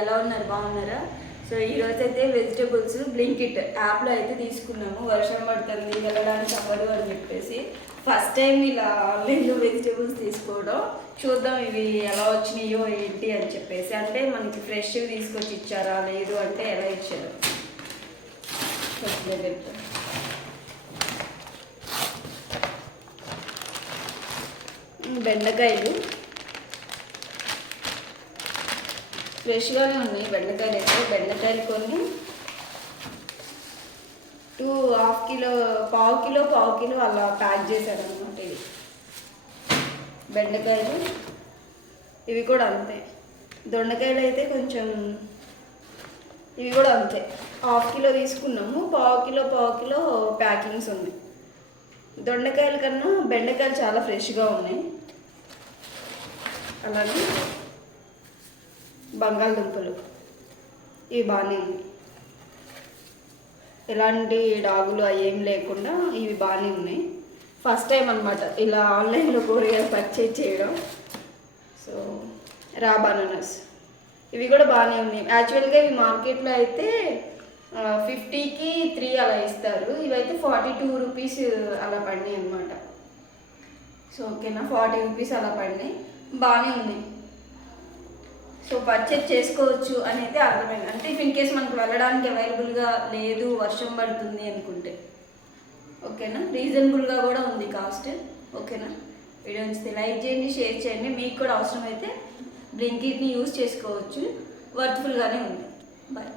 ఎలా ఉన్నారు, బాగున్నారా? సో ఈరోజు అయితే వెజిటేబుల్స్ బ్లింకిట్ యాప్లో అయితే తీసుకున్నాము. వర్షం పడుతుంది వెళ్ళడానికి అవ్వదు అని చెప్పేసి ఫస్ట్ టైం ఇలా ఆన్లైన్లో వెజిటేబుల్స్ తీసుకోవడం. చూద్దాం ఇవి ఎలా వచ్చినాయో ఏంటి అని చెప్పేసి. అంటే మనకి ఫ్రెష్ తీసుకొచ్చి ఇచ్చారా లేదు అంటే ఎలా ఇచ్చారు. బెండకాయలు ఫ్రెష్గానే ఉన్నాయి. బెండకాయలు అయితే బెండకాయలు కొన్ని 2.5 కిలో, పావు కిలో అలా ప్యాక్ చేశారనమాట. ఇవి బెండకాయలు, ఇవి కూడా అంతే. దొండకాయలు అయితే కొంచెం, ఇవి కూడా అంతే. 1/2 కిలో తీసుకున్నాము, పావు కిలో ప్యాకింగ్స్ ఉన్నాయి. దొండకాయల కన్నా బెండకాయలు చాలా ఫ్రెష్గా ఉన్నాయి. అలాగే బంగాళదుంపలు ఇవి బాగానే ఉన్నాయి. ఎలాంటి డాగులు అవి ఏం లేకుండా ఇవి బాగానే ఉన్నాయి. ఫస్ట్ టైం అనమాట ఇలా ఆన్లైన్లో కూరగాయలు పర్చేజ్ చేయడం. సో రా బనానాస్ ఇవి కూడా బాగానే ఉన్నాయి. యాక్చువల్గా ఇవి మార్కెట్లో అయితే 50కి 3 అలా ఇస్తారు. ఇవైతే 42 రూపీస్ అలా పడినాయి అనమాట. సో ఓకేనా, 40 రూపీస్ అలా పడినాయి, బాగానే ఉన్నాయి. సో పర్చేజ్ చేసుకోవచ్చు అని అయితే అర్థమైంది. అంటే ఇఫ్ ఇన్ కేస్ మనకు వెళ్ళడానికి అవైలబుల్గా లేదు, వర్షం పడుతుంది అనుకుంటే ఓకేనా. రీజనబుల్గా కూడా ఉంది కాస్ట్. ఓకేనా, వీడియో నచ్చితే లైక్ చేయండి, షేర్ చేయండి. మీకు కూడా అవసరమైతే బ్లింకిట్ని యూజ్ చేసుకోవచ్చు, వర్త్ఫుల్గానే ఉంది. బాయ్.